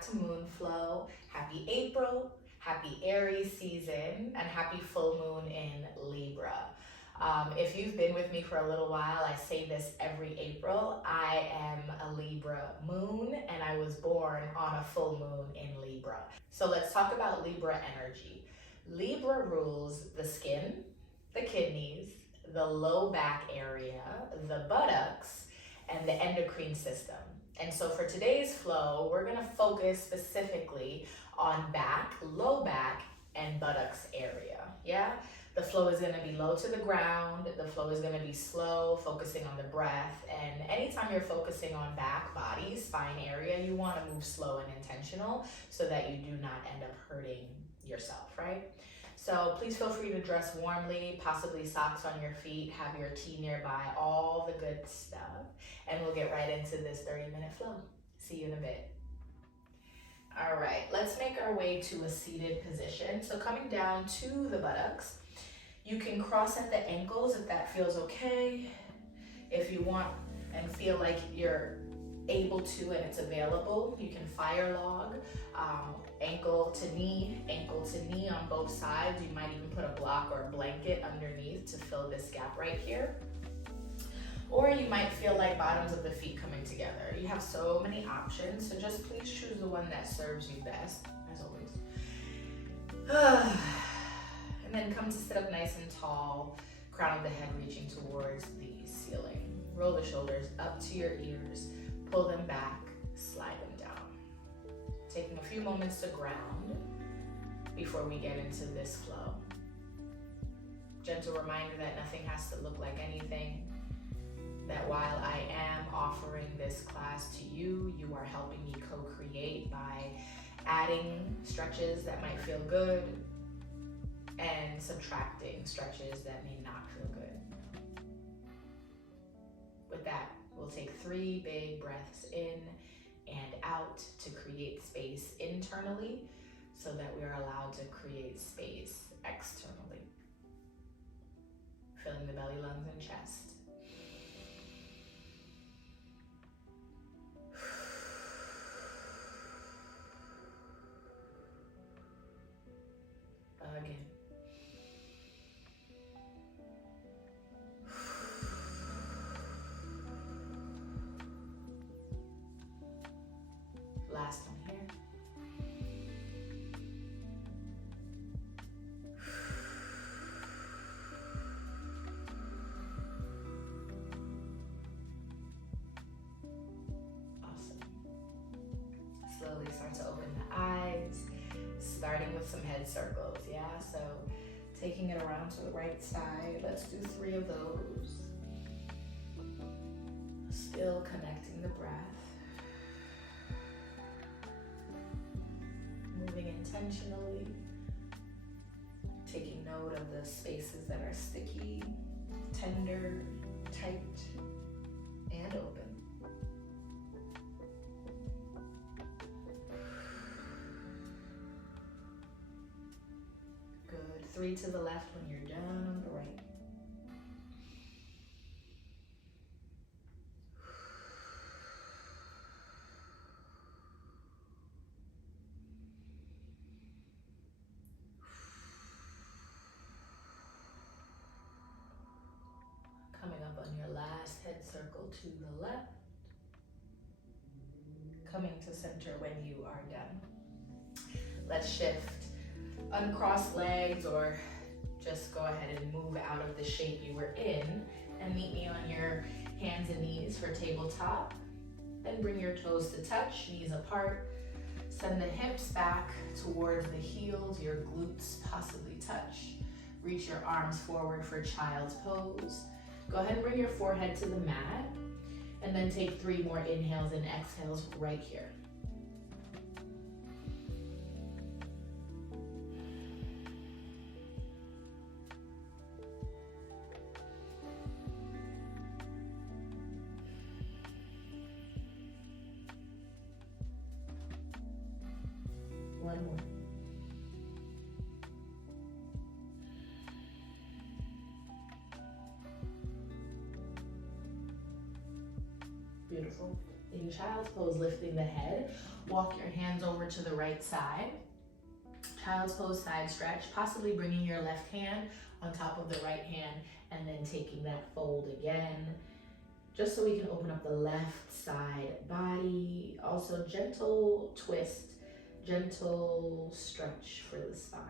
back to Moon Flow. Happy April, happy Aries season, and happy full moon in Libra. If you've been with me for a little while, I say this every April. I am a Libra moon, and I was born on a full moon in Libra. So let's talk about Libra energy. Libra rules the skin, the kidneys, the low back area, the buttocks, and the endocrine system. And so for today's flow, we're gonna focus specifically on back, low back, and buttocks area, yeah? The flow is gonna be low to the ground, the flow is gonna be slow, focusing on the breath, and anytime you're focusing on back, body, spine area, you wanna move slow and intentional so that you do not end up hurting yourself, right? So please feel free to dress warmly, possibly socks on your feet, have your tea nearby, all the good stuff. And we'll get right into this 30-minute flow. See you in a bit. All right, let's make our way to a seated position. So coming down to the buttocks, you can cross at the ankles if that feels okay. If you want and feel like you're able to and it's available, you can fire log, ankle to knee on both sides. You might even put a block or a blanket underneath to fill this gap right here. Or you might feel like bottoms of the feet coming together. You have so many options, so just please choose the one that serves you best, as always. And then come to sit up nice and tall, crown of the head reaching towards the ceiling. Roll the shoulders up to your ears, pull them back, slide them down. Taking a few moments to ground before we get into this flow. Gentle reminder that nothing has to look like anything, that while I am offering this class to you, you are helping me co-create by adding stretches that might feel good and subtracting stretches that may not feel good. With that, we'll take 3 big breaths in and out to create space internally so that we are allowed to create space externally. Filling the belly, lungs, and chest. Again. Last one here. Awesome. Slowly start to open the eyes, starting with some head circles, yeah? So taking it around to the right side. Let's do 3 of those. Still connecting the breath. Moving intentionally, taking note of the spaces that are sticky, tender, tight, and open. Good. 3 to the left when you're done on the right. Coming up on your last head circle to the left. Coming to center when you are done. Let's shift. Uncross legs or just go ahead and move out of the shape you were in and meet me on your hands and knees for tabletop. Then bring your toes to touch, knees apart. Send the hips back towards the heels, your glutes possibly touch. Reach your arms forward for child's pose. Go ahead and bring your forehead to the mat and then take 3 more inhales and exhales right here. One more. Beautiful. In child's pose, lifting the head, walk your hands over to the right side. Child's pose, side stretch, possibly bringing your left hand on top of the right hand and then taking that fold again, just so we can open up the left side body. Also, gentle twist, gentle stretch for the spine.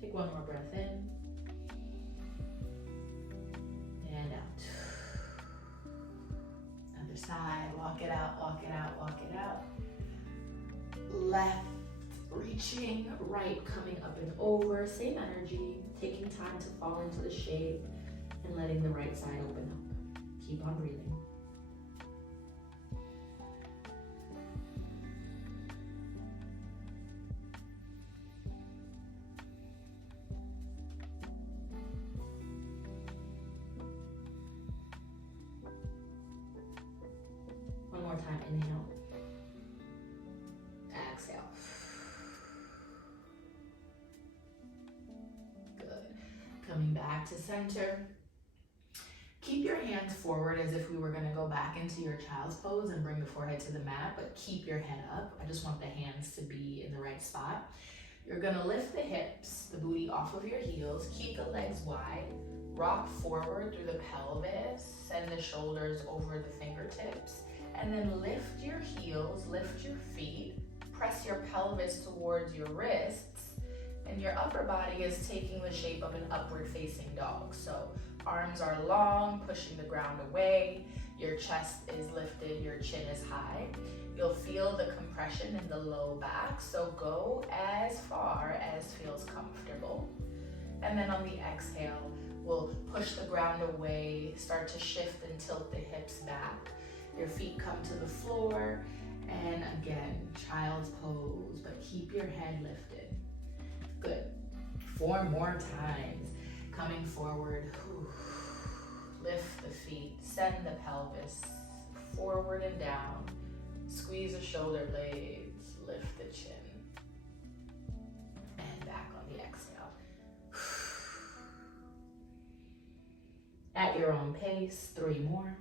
Take one more breath in and out. Other side, walk it out, walk it out, walk it out. Left reaching, right coming up and over, same energy, taking time to fall into the shape and letting the right side open up. Keep on breathing. One more time, inhale. Exhale. Good. Coming back to center. Keep your hands forward as if we were gonna go back into your child's pose and bring the forehead to the mat, but keep your head up. I just want the hands to be in the right spot. You're gonna lift the hips, the booty off of your heels, keep the legs wide, rock forward through the pelvis, send the shoulders over the fingertips, and then lift your heels, lift your feet, press your pelvis towards your wrists, and your upper body is taking the shape of an upward facing dog. So arms are long, pushing the ground away, your chest is lifted, your chin is high. You'll feel the compression in the low back, so go as far as feels comfortable. And then on the exhale, we'll push the ground away, start to shift and tilt the hips back. Your feet come to the floor, and again, child's pose, but keep your head lifted. Good. 4 more times. Coming forward, lift the feet, send the pelvis forward and down, squeeze the shoulder blades, lift the chin, and back on the exhale. At your own pace, 3 more.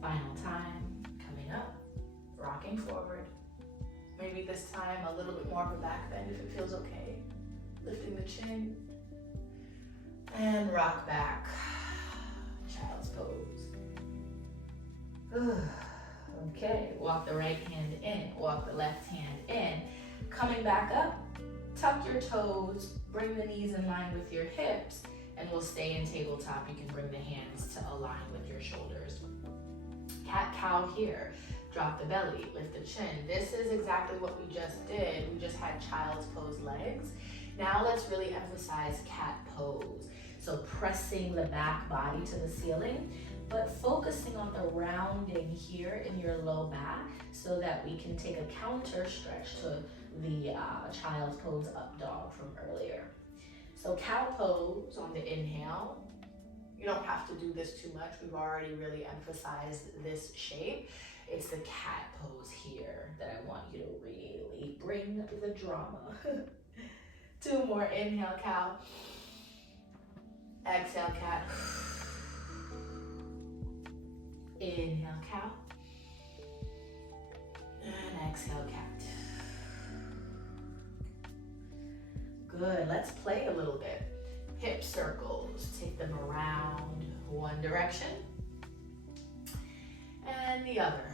Final time, coming up, rocking forward. Maybe this time a little bit more of a back bend if it feels okay. Lifting the chin, and rock back, child's pose. Okay, walk the right hand in, walk the left hand in. Coming back up, tuck your toes, bring the knees in line with your hips, and we'll stay in tabletop. You can bring the hands to align with your shoulders. Cat-cow here. Drop the belly, lift the chin. This is exactly what we just did. We just had child's pose legs. Now let's really emphasize cat pose. So pressing the back body to the ceiling, but focusing on the rounding here in your low back so that we can take a counter stretch to the child's pose up dog from earlier. So cow pose on the inhale. You don't have to do this too much. We've already really emphasized this shape. It's the cat pose here that I want you to really bring the drama. 2 more, inhale, cow. Exhale, cat. Inhale, cow. And exhale, cat. Good, let's play a little bit. Hip circles, take them around one direction and the other.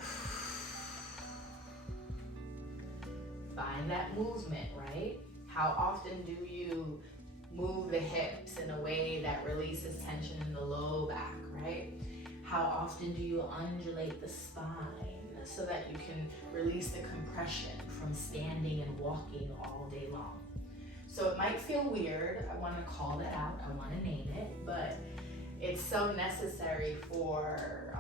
Find that movement, right? How often do you move the hips in a way that releases tension in the low back, right? How often do you undulate the spine so that you can release the compression from standing and walking all day long? So it might feel weird. I want to call that out. I want to name it, but it's so necessary for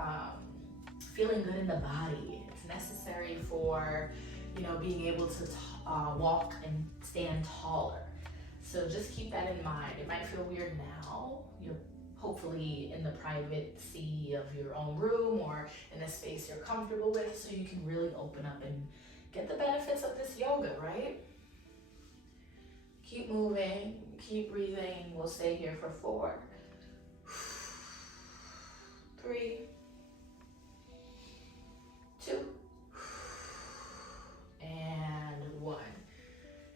feeling good in the body. It's necessary for, being able to walk and stand taller. So just keep that in mind. It might feel weird now. You're hopefully in the privacy of your own room or in a space you're comfortable with, so you can really open up and get the benefits of this yoga, right? Keep moving, keep breathing. We'll stay here for 4, 3, 2, and 1.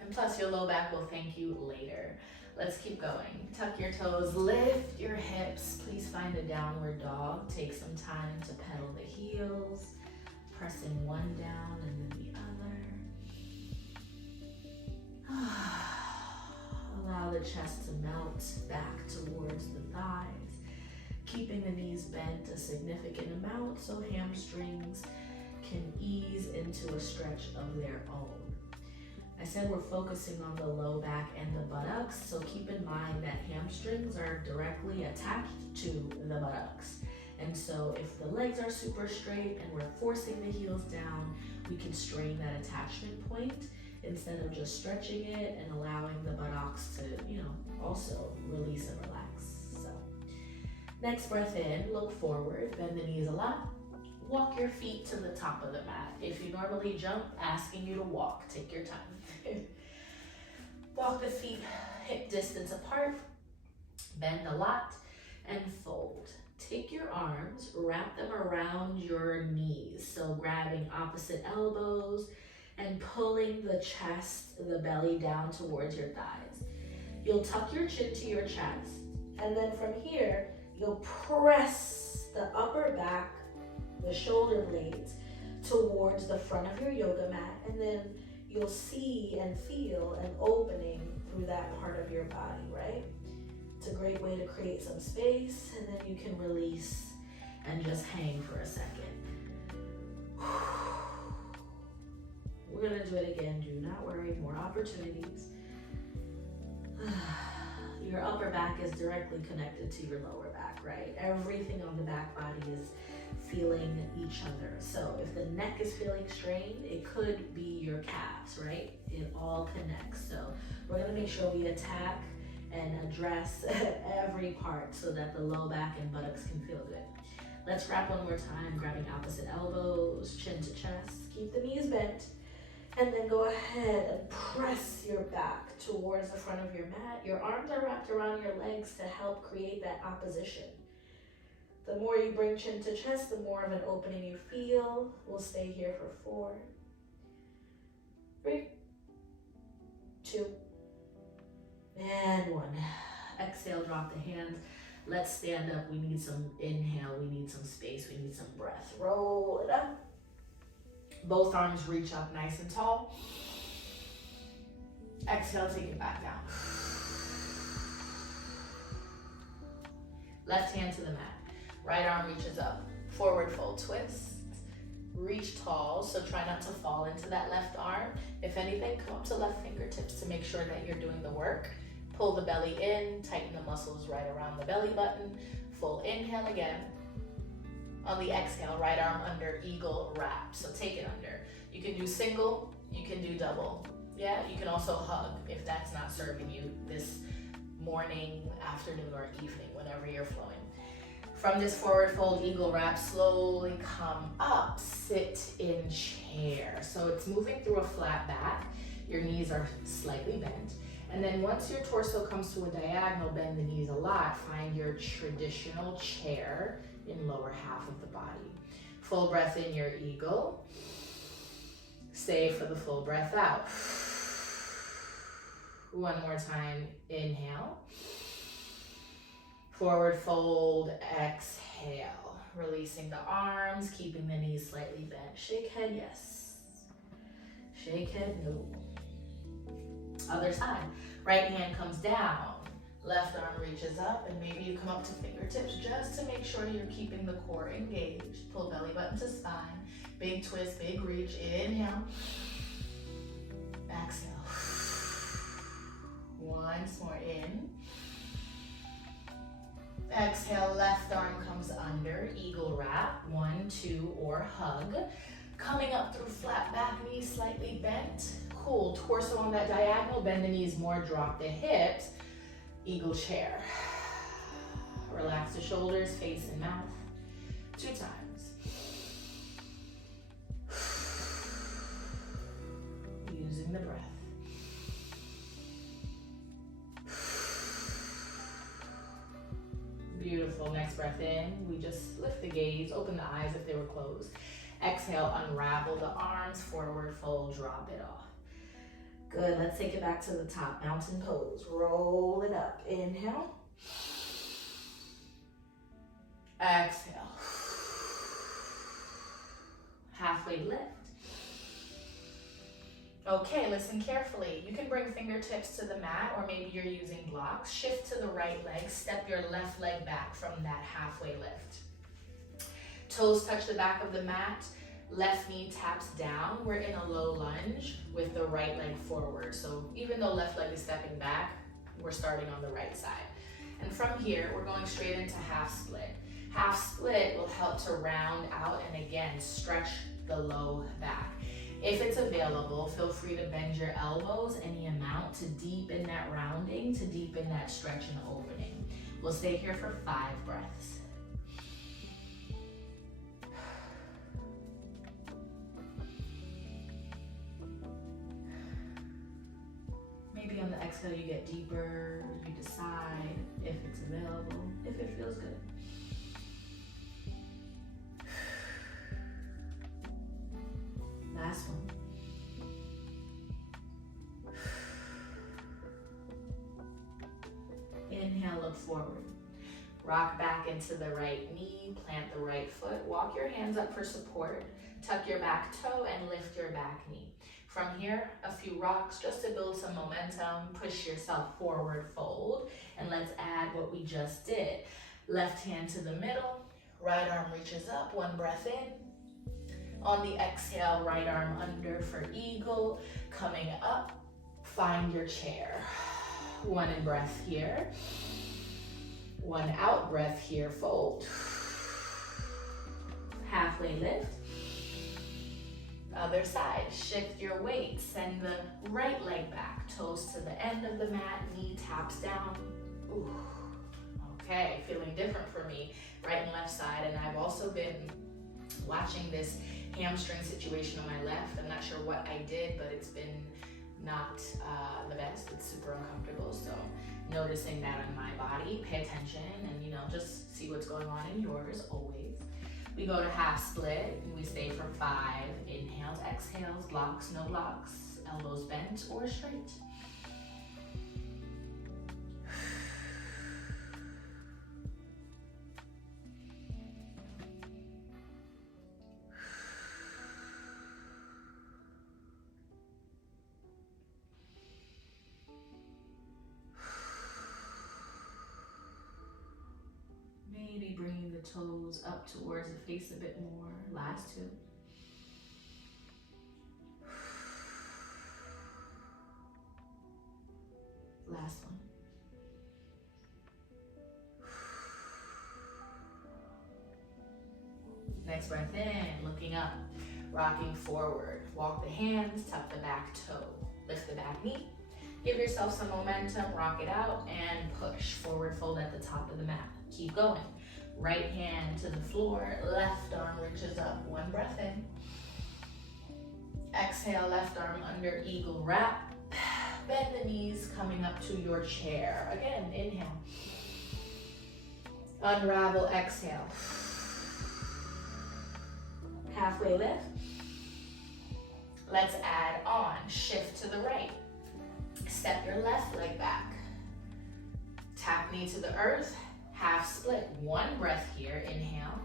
And plus your low back will thank you later. Let's keep going. Tuck your toes, lift your hips. Please find a downward dog. Take some time to pedal the heels, pressing one down and then the other. Allow the chest to melt back towards the thighs, keeping the knees bent a significant amount so hamstrings can ease into a stretch of their own. I said we're focusing on the low back and the buttocks, so keep in mind that hamstrings are directly attached to the buttocks. And so if the legs are super straight and we're forcing the heels down, we can strain that attachment point instead of just stretching it and allowing the buttocks to, also release and relax. So next breath in, look forward, bend the knees a lot. Walk your feet to the top of the mat. If you normally jump, asking you to walk, take your time. Walk the feet hip distance apart, bend a lot, and fold. Take your arms, wrap them around your knees. So grabbing opposite elbows and pulling the chest, the belly down towards your thighs. You'll tuck your chin to your chest, and then from here, you'll press the upper back, the shoulder blades towards the front of your yoga mat, and then you'll see and feel an opening through that part of your body, right? It's a great way to create some space, and then you can release and just hang for a second. We're gonna do it again, do not worry, more opportunities. Your upper back is directly connected to your lower back, right? Everything on the back body is feeling each other. So if the neck is feeling strained, it could be your calves, right? It all connects. So we're gonna make sure we attack and address every part so that the low back and buttocks can feel good. Let's wrap one more time, grabbing opposite elbows, chin to chest, keep the knees bent, and then go ahead and press your back towards the front of your mat. Your arms are wrapped around your legs to help create that opposition. The more you bring chin to chest, the more of an opening you feel. We'll stay here for 4, 3, 2, and 1. Exhale, drop the hands. Let's stand up. We need some inhale. We need some space. We need some breath. Roll it up. Both arms reach up nice and tall. Exhale, take it back down. Left hand to the mat. Right arm reaches up. Forward fold twist. Reach tall, so try not to fall into that left arm. If anything, come up to left fingertips to make sure that you're doing the work. Pull the belly in, tighten the muscles right around the belly button. Full inhale again. On the exhale, right arm under eagle wrap. So take it under. You can do single, you can do double. Yeah, you can also hug if that's not serving you this morning, afternoon, or evening, whenever you're flowing. From this forward fold eagle wrap, slowly come up, sit in chair. So it's moving through a flat back. Your knees are slightly bent. And then once your torso comes to a diagonal, bend the knees a lot, find your traditional chair in lower half of the body. Full breath in your eagle. Stay for the full breath out. One more time, inhale. Forward fold, exhale. Releasing the arms, keeping the knees slightly bent. Shake head, yes. Shake head, no. Other side. Right hand comes down. Left arm reaches up, and maybe you come up to fingertips just to make sure you're keeping the core engaged. Pull belly button to spine. Big twist, big reach. Inhale. Exhale. Once more, in. Exhale, left arm comes under, eagle wrap, 1, 2, or hug. Coming up through flat back, knees slightly bent. Cool, torso on that diagonal, bend the knees more, drop the hips. Eagle chair. Relax the shoulders, face and mouth. 2 times. Using the breath. Beautiful, next breath in. We just lift the gaze, open the eyes if they were closed. Exhale, unravel the arms, forward fold, drop it off. Good, let's take it back to the top, mountain pose. Roll it up, inhale. Exhale. Halfway lift. Okay, listen carefully. You can bring fingertips to the mat, or maybe you're using blocks. Shift to the right leg, step your left leg back from that halfway lift. Toes touch the back of the mat, left knee taps down. We're in a low lunge with the right leg forward. So even though left leg is stepping back, we're starting on the right side. And from here, we're going straight into half split. Half split will help to round out and again, stretch the low back. If it's available, feel free to bend your elbows any amount to deepen that rounding, to deepen that stretch and opening. We'll stay here for 5 breaths. Maybe on the exhale you get deeper, you decide if it's available, if it feels good. Last one. Inhale, look forward. Rock back into the right knee, plant the right foot, walk your hands up for support, tuck your back toe and lift your back knee. From here, a few rocks just to build some momentum, push yourself forward, fold, and let's add what we just did. Left hand to the middle, right arm reaches up, 1 breath in. On the exhale, right arm under for eagle. Coming up, find your chair. 1 in breath here. 1 out breath here, fold. Halfway lift. Other side, shift your weight. Send the right leg back, toes to the end of the mat, knee taps down. Ooh. Okay, feeling different for me, right and left side. And I've also been watching this hamstring situation on my left. I'm not sure what I did, but it's been not the best. It's super uncomfortable. So noticing that on my body, pay attention and just see what's going on in yours always. We go to half split and we stay for 5 inhales, exhales, blocks, no blocks, elbows bent or straight. Maybe bringing the toes up towards the face a bit more. Last 2. Last one. Next breath in, looking up, rocking forward. Walk the hands, tuck the back toe, lift the back knee. Give yourself some momentum, rock it out, and push. Forward fold at the top of the mat. Keep going. Right hand to the floor, left arm reaches up. 1 breath in. Exhale, left arm under eagle wrap. Bend the knees, coming up to your chair. Again, inhale. Unravel, exhale. Halfway lift. Let's add on. Shift to the right. Step your left leg back. Tap knee to the earth. Half split. 1 breath here. Inhale.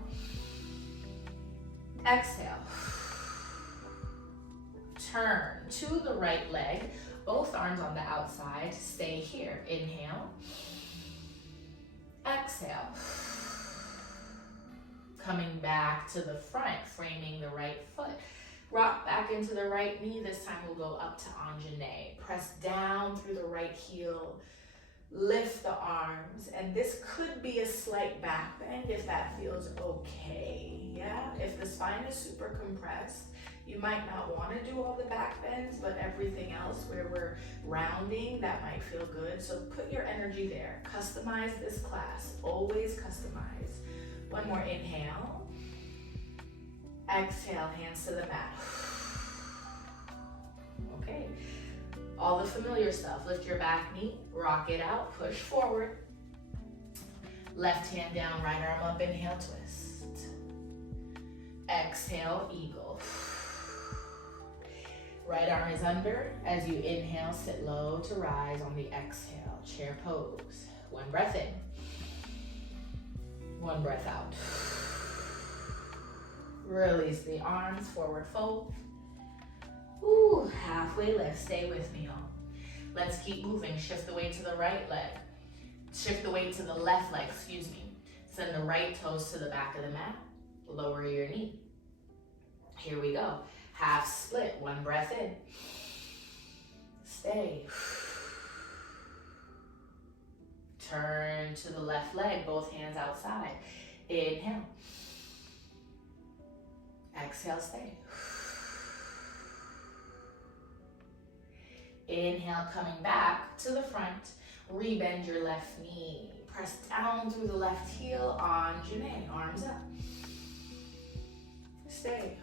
Exhale. Turn to the right leg. Both arms on the outside. Stay here. Inhale. coming back to the front, framing the right foot. Rock back into the right knee. This time we'll go up to Anjane. Press down through the right heel. Lift the arms, and this could be a slight back bend if that feels okay. Yeah, if the spine is super compressed, you might not want to do all the back bends, but everything else where we're rounding, that might feel good. So put your energy there. Customize this class. Always customize. One more inhale. Exhale, hands to the mat. Okay. All the familiar stuff. Lift your back knee, rock it out, push forward. Left hand down, right arm up, inhale, twist. Exhale, eagle. Right arm is under. As you inhale, sit low to rise on the exhale. Chair pose. One breath in. One breath out. Release the arms, forward fold. Ooh, halfway lift. Stay with me, y'all. Let's keep moving. Shift the weight to the right leg. Shift the weight to the left leg, excuse me. Send the right toes to the back of the mat. Lower your knee. Here we go. Half split. One breath in. Stay. Turn to the left leg, both hands outside. Inhale. Exhale, stay. Inhale, coming back to the front. Rebend your left knee. Press down through the left heel. Anjane, arms up. Stay.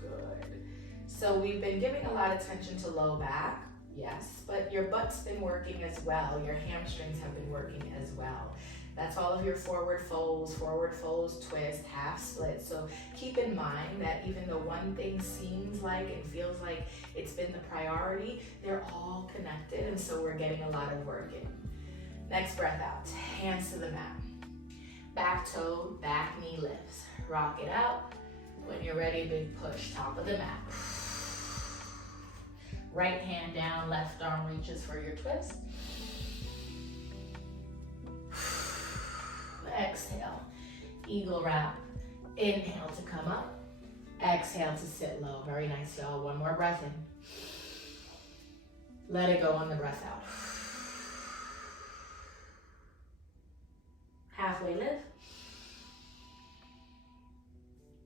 Good. So we've been giving a lot of attention to low back, yes, but your butt's been working as well. Your hamstrings have been working as well. That's all of your forward folds, twist, half split. So keep in mind that even though one thing seems like and feels like it's been the priority, they're all connected, and so we're getting a lot of work in. Next breath out, hands to the mat. Back toe, back knee lifts. Rock it out. When you're ready, big push, top of the mat. Right hand down, left arm reaches for your twist. Exhale, eagle wrap. Inhale to come up. Exhale to sit low. Very nice, y'all. One more breath in. Let it go on the breath out. Halfway lift.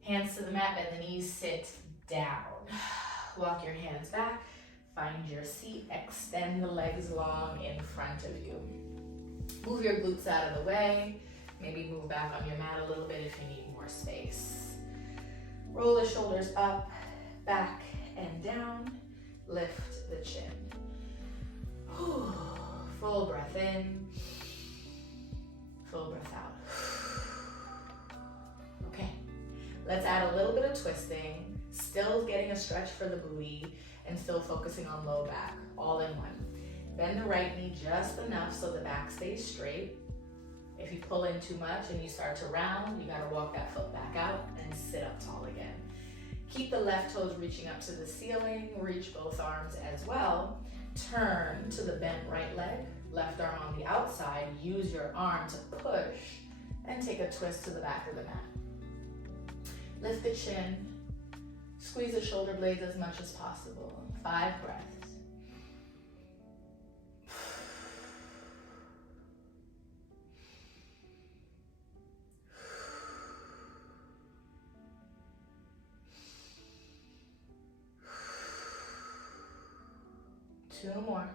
Hands to the mat, bend the knees, sit down. Walk your hands back. Find your seat. Extend the legs long in front of you. Move your glutes out of the way. Maybe move back on your mat a little bit if you need more space. Roll the shoulders up, back, and down. Lift the chin. Full breath in. Full breath out. Okay, let's add a little bit of twisting. Still getting a stretch for the booty and still focusing on low back, all in one. Bend the right knee just enough so the back stays straight. If you pull in too much and you start to round, you gotta walk that foot back out and sit up tall again. Keep the left toes reaching up to the ceiling, reach both arms as well. Turn to the bent right leg, left arm on the outside, use your arm to push and take a twist to the back of the mat. Lift the chin, squeeze the shoulder blades as much as possible. 5 breaths. Two more.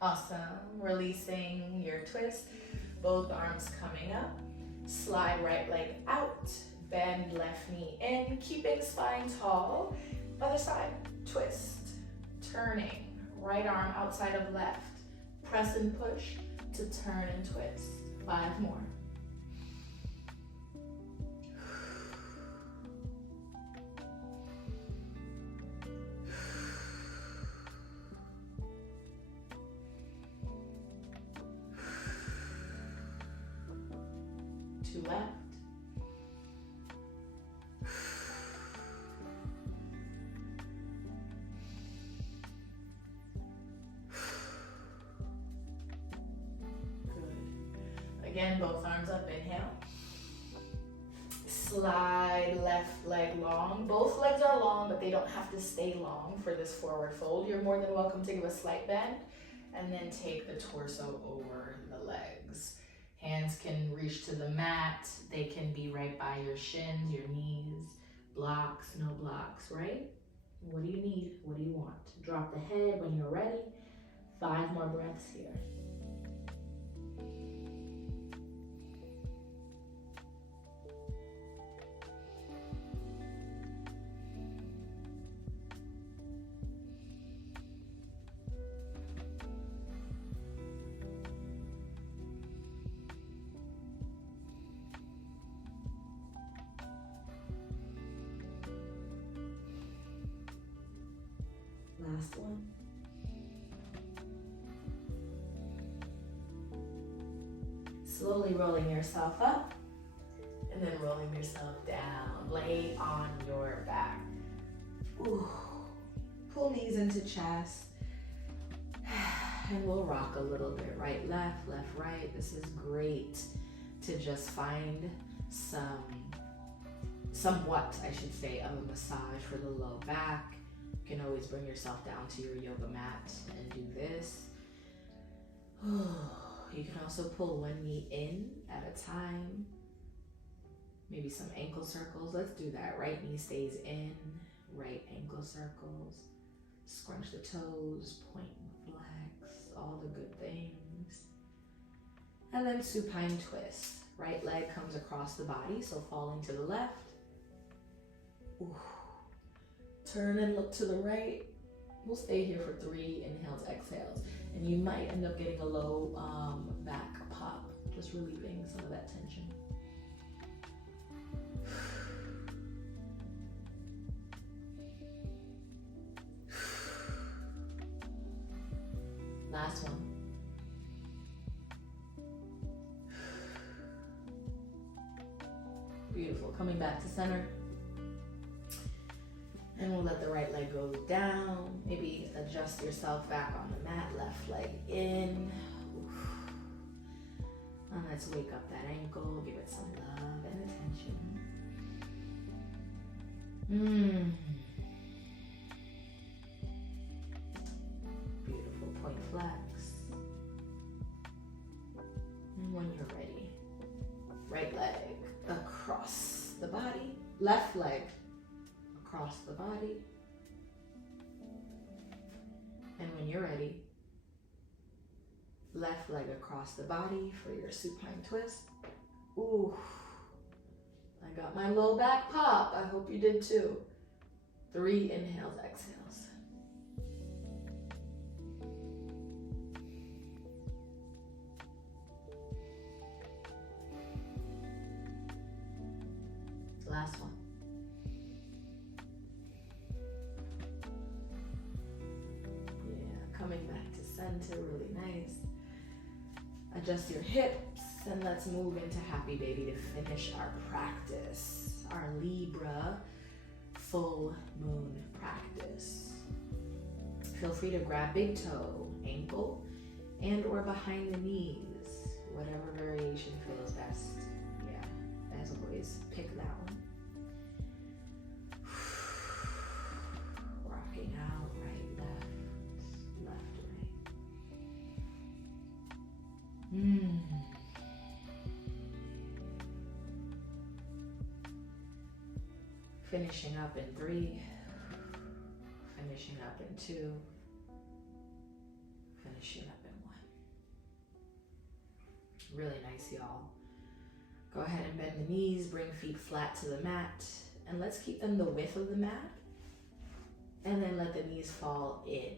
Awesome. Releasing your twist. Both arms coming up. Slide right leg out. Bend left knee in. Keeping spine tall. Other side. Twist. Turning. Right arm outside of left. Press and push to turn and twist. 5 more. Two left. Again, both arms up, inhale. Slide left leg long. Both legs are long, but they don't have to stay long for this forward fold. You're more than welcome to give a slight bend, and then take the torso over the legs. Hands can reach to the mat. They can be right by your shins, your knees. Blocks, no blocks, right? What do you need? What do you want? Drop the head when you're ready. 5 more breaths here. Last one. Slowly rolling yourself up and then rolling yourself down. Lay on your back. Ooh. Pull knees into chest. And we'll rock a little bit. Right, left, right. This is great to just find somewhat, I should say, of a massage for the low back. You can always bring yourself down to your yoga mat and do this. You can also pull one knee in at a time. Maybe some ankle circles. Let's do that. Right knee stays in, right ankle circles. Scrunch the toes, point and flex, all the good things. And then supine twist. Right leg comes across the body, so falling to the left. Ooh. Turn and look to the right. We'll stay here for 3 inhales, exhales. And you might end up getting a low back pop, just relieving some of that tension. Last one. Beautiful. Coming back to center. And we'll let the right leg go down. Maybe adjust yourself back on the mat. Left leg in. Oof. And let's wake up that ankle. Give it some love and attention. Beautiful. Point flex. And when you're ready, right leg across the body. Left leg across the body. And when you're ready, left leg across the body for your supine twist. Ooh, I got my low back pop. I hope you did too. 3 inhales, exhales. Last one. Coming back to center, really nice. Adjust your hips and let's move into happy baby to finish our practice, our Libra full moon practice. Feel free to grab big toe, ankle, and or behind the knees, whatever variation feels best. Yeah, as always, pick that one. Rocking out, right, left. Finishing up in 3, finishing up in 2, finishing up in 1. Really nice, y'all. Go ahead and bend the knees, bring feet flat to the mat, and let's keep them the width of the mat, and then let the knees fall in.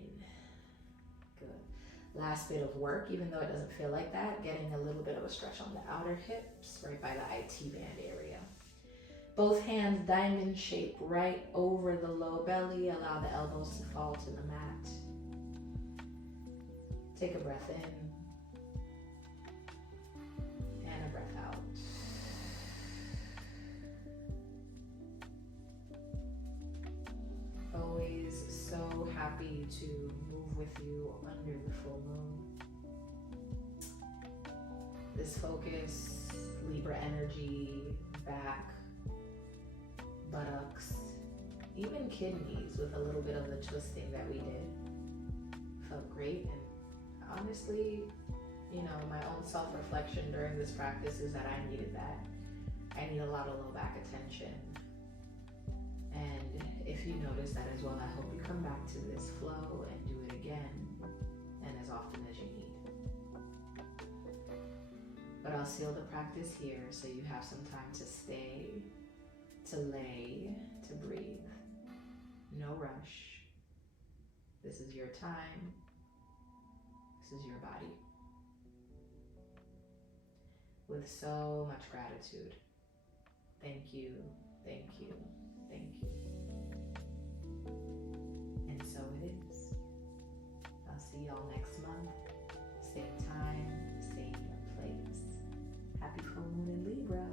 Last bit of work, even though it doesn't feel like that, getting a little bit of a stretch on the outer hips, right by the IT band area. Both hands diamond shape right over the low belly. Allow the elbows to fall to the mat. Take a breath in and a breath out. Always so happy to move with you under the full moon. this focus, Libra energy, back, buttocks, even kidneys with a little bit of the twisting that we did. Felt great. And honestly, you know, my own self-reflection during this practice is that I needed that. I need a lot of low back attention. And if you notice that as well, I hope you come back to this flow and do it again and as often as you need. But I'll seal the practice here so you have some time to stay, to lay, to breathe. No rush. This is your time. This is your body. With so much gratitude. Thank you, thank you, thank you. And so it is. I'll see y'all next month. Same time, same place. Happy full moon in Libra.